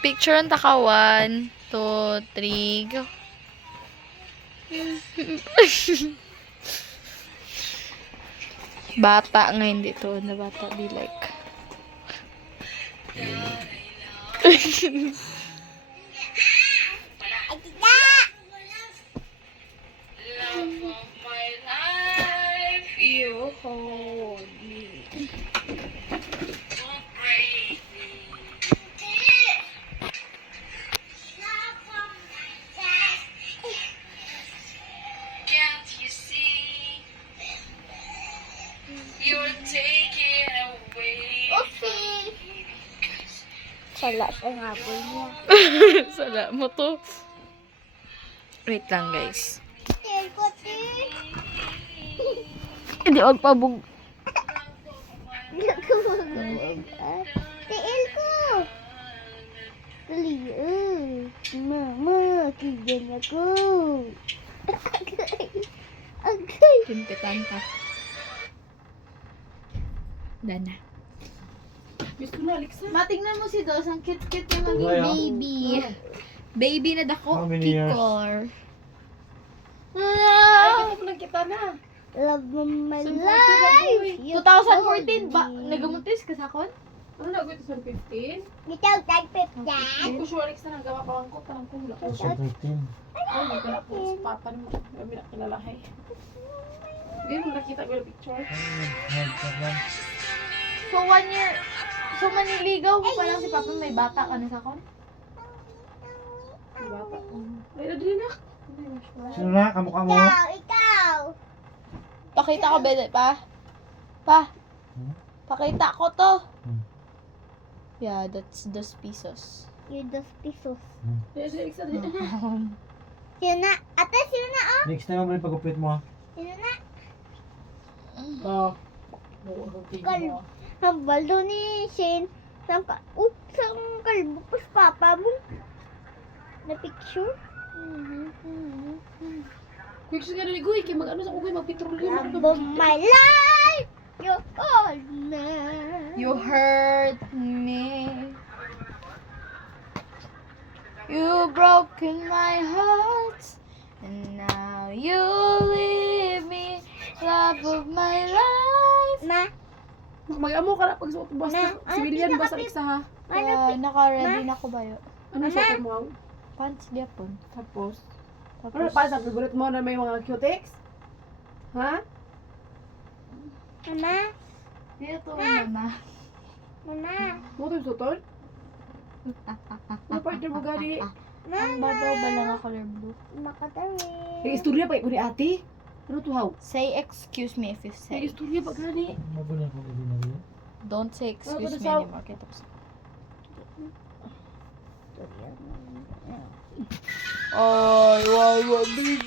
Picture ang taka. 1, 2, 3, go. Bata nga hindi to. Na bata be like. You hold me. Can't you see? You're taking away. Okay. Sala sa hapon niya. Sala mo to. Wait lang, guys. Tel ko, Tel. Hindi, magpabug. Tel ko. Dali, Mama, kigan ako. Agay. Timpitan ka. Dana. Matingnan mo si Dos, ang cute-cute yung maging Wala. baby. Baby na dako. How many years? Kikor. Love of my Sa life. 2014 ba? Nagamuntis ka sa kon? Ano na ito sa 15? Bitaw, tagpip Hindi dyan. ko sure Alex na nagawa pa ang ko parang kula ko. So 13. Ay, may kala po sa papa naman. May nakilalahay. Hindi mo nakita ko yung picture. So 1 year, so maniligaw mo pa lang si Papa may bata ka na sa kon? Yung bata. Ay, nadali na. Sino na? Kamukha mo? Ikaw. Pakita ko, Bede, pa. Pa. Hmm? Pakita ko to. Hmm. Yeah, that's those pesos. Yung 2 pesos. Yes, Alex na. Sino na? Ate, sino na? Next time mo rin pagupit mo ha. Sino na? Oo. Kalbo. Ang baldo ni Shane. Saan kalbo pa sa papa mo? Na picture? Quick siya ganun, Igoy. Kaya mag-ano sa kugoy, mag-petroleum. Love of my life. You all na. You hurt me. You broken my heart. And now you leave me. Love of my life. Ma, Mag-amo ka na pag suot mo. Na, Basta, civilian ano, basta Alex ha. Naka-ready na ko ba yun? Ano suot mo? Pants diapon. Tapos, Tapos, ano pa sa favorite mo na may mga cutex? Ha? mama, dito mama. mama, Mo ito yung sutol? Ano pa ito mo gani? Ang babaw ba lang ang color blue? makatawi. Yung istorya pa ito ni ate? Ano to how? Say excuse me if you Yung say. istorya pa gani? Mabunin ko ibinali. Don't say excuse me sa- anymore. Kita ko sa... Ay, wow, baby.